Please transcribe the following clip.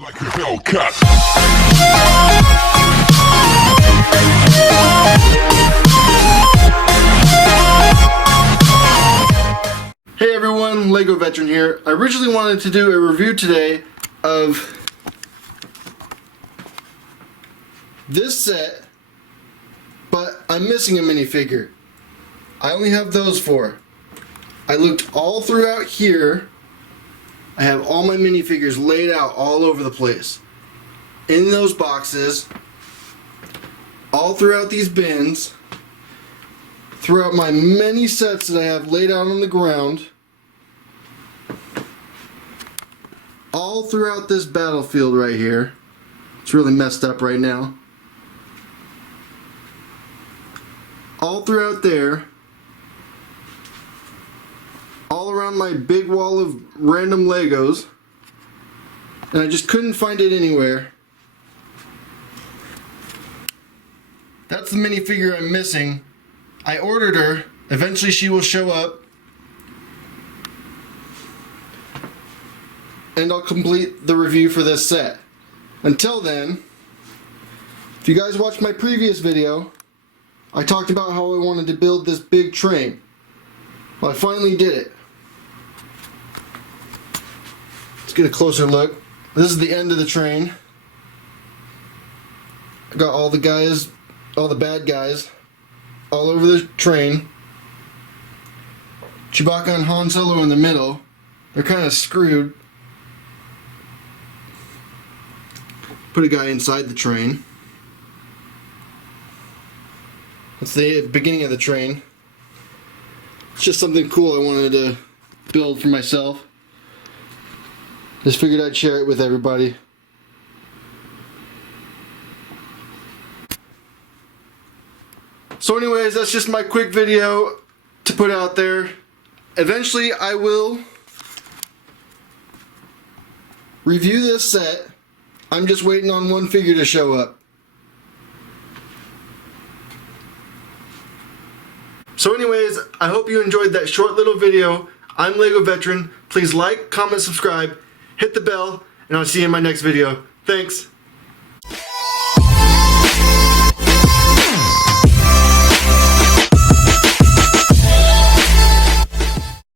Like a Hellcat. Hey everyone, LEGO Veteran here. I originally wanted to do a review today of this set, but I'm missing a minifigure. I only have those four. I looked all throughout here. I have all my minifigures laid out all over the place. In those boxes, all throughout these bins, throughout my many sets that I have laid out on the ground, all throughout this battlefield right here. It's really messed up right now. All throughout there, all around my big wall of random Legos, and I just couldn't find it anywhere. That's the minifigure I'm missing. I ordered her. Eventually she will show up. And I'll complete the review for this set. Until then, if you guys watched my previous video, I talked about how I wanted to build this big train. Well, I finally did it. Let's get a closer look. This is the end of the train. I got all the guys, all the bad guys, all over the train. Chewbacca and Han Solo in the middle. They're kind of screwed. Put a guy inside the train. That's the beginning of the train. It's just something cool I wanted to build for myself. Just figured I'd share it with everybody. So anyways, that's just my quick video to put out there. Eventually I will review this set. I'm just waiting on one figure to show up. So anyways, I hope you enjoyed that short little video. I'm LEGO Veteran. Please like, comment, subscribe, hit the bell, and I'll see you in my next video. Thanks.